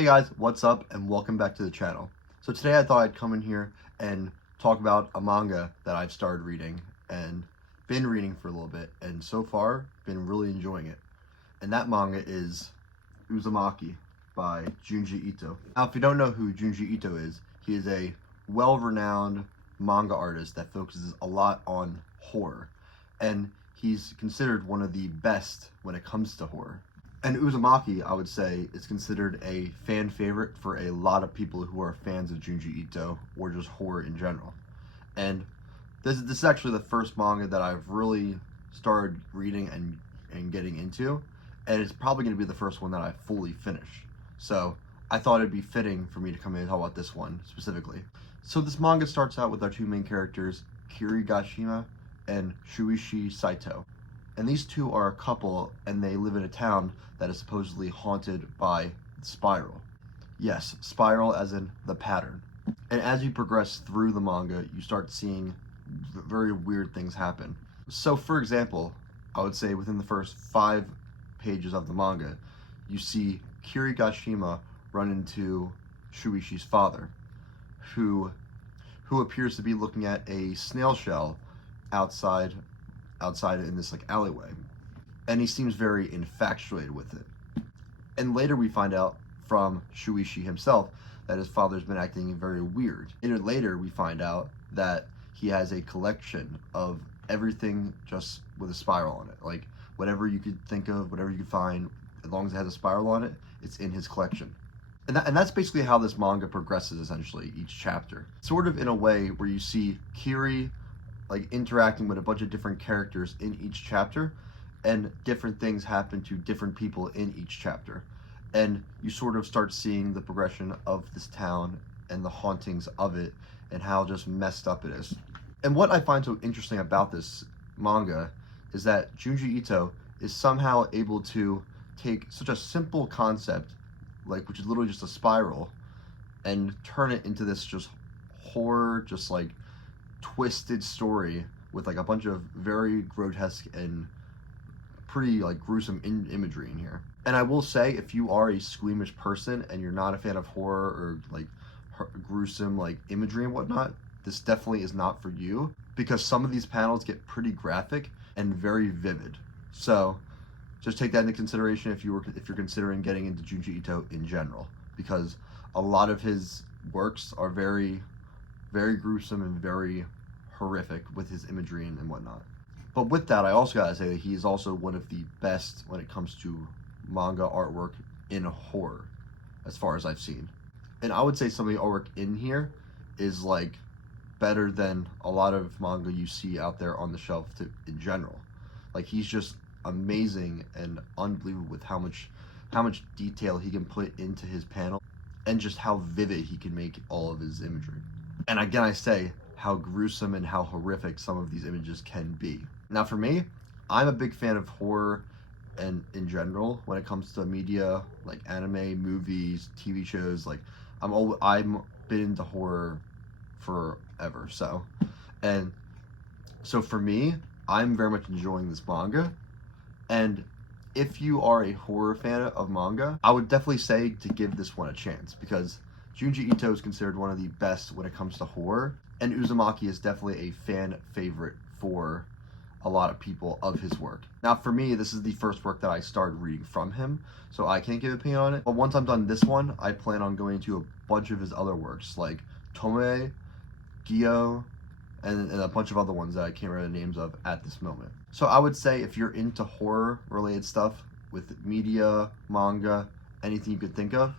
Hey guys, what's up and welcome back to the channel. So today I thought I'd come in here and talk about a manga that I've started reading and been reading for a little bit, and so far been really enjoying it. And that manga is Uzumaki by Junji Ito. Now if you don't know who Junji Ito is, he is a well-renowned manga artist that focuses a lot on horror, and he's considered one of the best when it comes to horror. And Uzumaki, I would say, is considered a fan favorite for a lot of people who are fans of Junji Ito or just horror in general. And this is actually the first manga that I've really started reading and getting into, and it's probably going to be the first one that I fully finish. So I thought it'd be fitting for me to come in and talk about this one specifically. So this manga starts out with our two main characters, Kirigashima and Shuichi Saito. And these two are a couple, and they live in a town that is supposedly haunted by Spiral. Yes, Spiral as in the pattern. And as you progress through the manga, you start seeing very weird things happen. So for example, I would say within the first 5 pages of the manga, you see Kirigashima run into Shuichi's father, who appears to be looking at a snail shell outside in this like alleyway, and he seems very infatuated with it. And later we find out from Shuichi himself that his father's been acting very weird. And later we find out that he has a collection of everything just with a spiral on it, like whatever you could think of, whatever you could find, as long as it has a spiral on it, it's in his collection. And that's basically how this manga progresses, essentially, each chapter. Sort of in a way where you see Kiri like interacting with a bunch of different characters in each chapter, and different things happen to different people in each chapter. And you sort of start seeing the progression of this town and the hauntings of it and how just messed up it is. And what I find so interesting about this manga is that Junji Ito is somehow able to take such a simple concept, like which is literally just a spiral, and turn it into this just horror, just like twisted story with like a bunch of very grotesque and pretty like gruesome imagery in here. And I will say, if you are a squeamish person and you're not a fan of horror or like gruesome like imagery and whatnot, this definitely is not for you, because some of these panels get pretty graphic and very vivid. So just take that into consideration if you're considering getting into Junji Ito in general, because a lot of his works are very gruesome and very horrific with his imagery and whatnot. But with that, I also gotta say that he's also one of the best when it comes to manga artwork in horror, as far as I've seen. And I would say some of the artwork in here is like better than a lot of manga you see out there on the shelf in general. Like, he's just amazing and unbelievable with how much detail he can put into his panel, and just how vivid he can make all of his imagery. And again, I say how gruesome and how horrific some of these images can be. Now for me, I'm a big fan of horror and in general when it comes to media, like anime, movies, TV shows. Like I'm been into horror forever. So for me, I'm very much enjoying this manga. And if you are a horror fan of manga, I would definitely say to give this one a chance, because Junji Ito is considered one of the best when it comes to horror, and Uzumaki is definitely a fan favorite for a lot of people of his work. Now for me, this is the first work that I started reading from him, so I can't give an opinion on it. But once I'm done this one, I plan on going to a bunch of his other works, like Tomoe, Gyo, and a bunch of other ones that I can't remember the names of at this moment. So I would say if you're into horror-related stuff with media, manga, anything you could think of,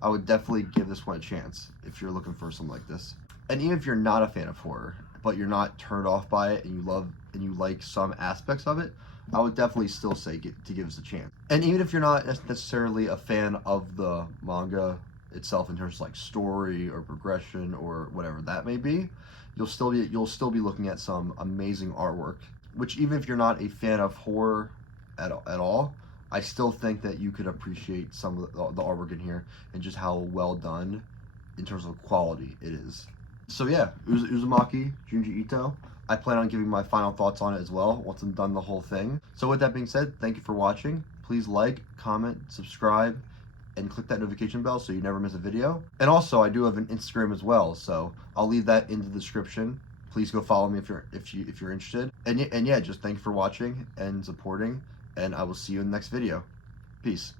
I would definitely give this one a chance if you're looking for something like this. And even if you're not a fan of horror, but you're not turned off by it and you like some aspects of it, I would definitely still say to give this a chance. And even if you're not necessarily a fan of the manga itself in terms of like story or progression or whatever that may be, you'll still be looking at some amazing artwork, which even if you're not a fan of horror at all, I still think that you could appreciate some of the artwork in here and just how well done in terms of quality it is. So yeah, Uzumaki, Junji Ito. I plan on giving my final thoughts on it as well once I'm done the whole thing. So with that being said, thank you for watching. Please like, comment, subscribe, and click that notification bell so you never miss a video. And also, I do have an Instagram as well, so I'll leave that in the description. Please go follow me if you're interested. And yeah, just thank you for watching and supporting, and I will see you in the next video. Peace.